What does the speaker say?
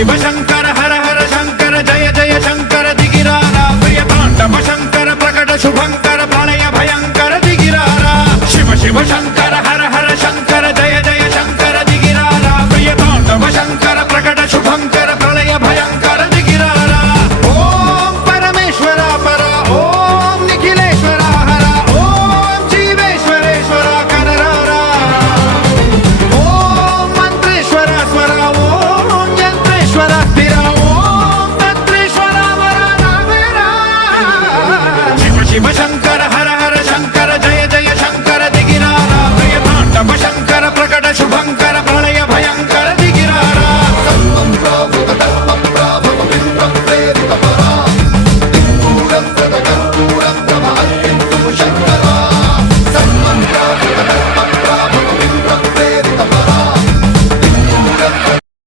शिव शंकर हर हर शंकर जय जय शंकर दिगिरारा प्रिय तांडव शंकर प्रकट शुभंकर प्रलय भयंकर दिगिरारा शिव शिव शंकर